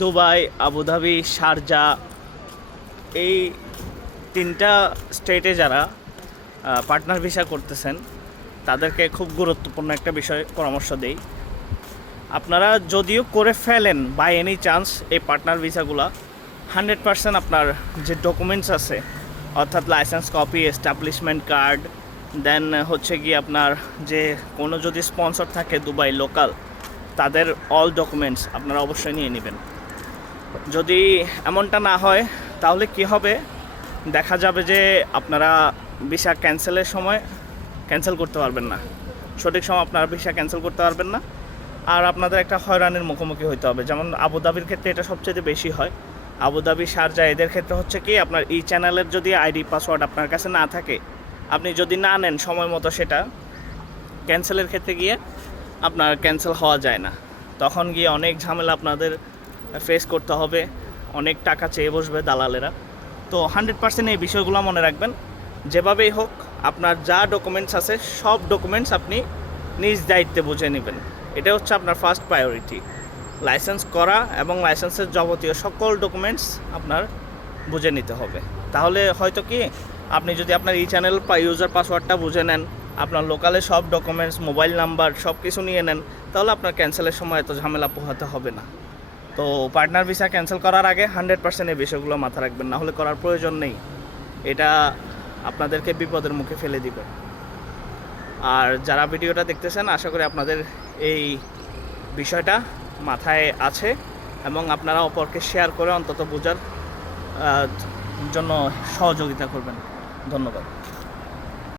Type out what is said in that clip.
Dubai, Abu Dhabi, Sharjah এই 3টা স্টেটে যারা পার্টনার ভিসা করতেছেন তাদেরকে খুব গুরুত্বপূর্ণ একটা বিষয় পরামর্শ দেই। আপনারা যদিও করে ফেলেন বাই এনি চান্স এই পার্টনার ভিসাগুলো, 100% আপনার যে ডকুমেন্টস আছে অর্থাৎ লাইসেন্স কপি, এস্টাবলিশমেন্ট কার্ড, দেন হচ্ছে গিয়ে আপনার যে কোনো যদি স্পন্সর থাকে দুবাই লোকাল, তাদের অল ডকুমেন্টস আপনারা অবশ্যই নিয়ে নেবেন। যদি এমনটা না হয় তাহলে কি হবে, দেখা যাবে যে আপনারা ভিসা ক্যান্সেলের সময় ক্যান্সেল করতে পারবেন না, সঠিক সময় আপনারা ভিসা ক্যান্সেল করতে পারবেন না, আর আপনাদের একটা হয়রানির মুখোমুখি হতে হবে। যেমন আবুধাবির ক্ষেত্রে এটা সবচেয়ে বেশি হয়। আবুধাবি, শারজা এদের ক্ষেত্রে হচ্ছে কি, আপনার এই চ্যানেলের যদি আইডি পাসওয়ার্ড আপনার কাছে না থাকে, আপনি যদি না নেন সময় মতো, সেটা ক্যান্সেলের ক্ষেত্রে গিয়ে আপনার ক্যান্সেল হওয়া যায় না। তখন গিয়ে অনেক ঝামেলা আপনাদের ফেস করতে হবে, অনেক টাকা চেয়ে বসবে দালালেরা। তো 100% এই বিষয়গুলো মনে রাখবেন। যেভাবেই হোক আপনার যা ডকুমেন্টস আছে সব ডকুমেন্টস আপনি নিজ দায়িত্বে বুঝে নেবেন। এটা হচ্ছে আপনার ফার্স্ট প্রায়োরিটি। লাইসেন্স করা এবং লাইসেন্সের যাবতীয় সকল ডকুমেন্টস আপনার বুঝে নিতে হবে। তাহলে হয়তো কি, আপনি যদি আপনার এই চ্যানেল ইউজার পাসওয়ার্ডটা বুঝে নেন, আপনার লোকালে সব ডকুমেন্টস, মোবাইল নাম্বার সব কিছু নিয়ে নেন, তাহলে আপনার ক্যান্সেলের সময় এত ঝামেলা পোহাতে হবে না। তো পার্টনার ভিসা ক্যান্সেল করার আগে 100% এই বিষয়গুলো মাথা রাখবেন, না হলে করার প্রয়োজন নেই। এটা আপনাদেরকে বিপদের মুখে ফেলে দিবে। আর যারা ভিডিওটা দেখতেছেন, আশা করি আপনাদের এই বিষয়টা মাথায় আছে এবং আপনারা অপরকে শেয়ার করে অন্তত বোঝার জন্য সহযোগিতা করবেন। ধন্যবাদ।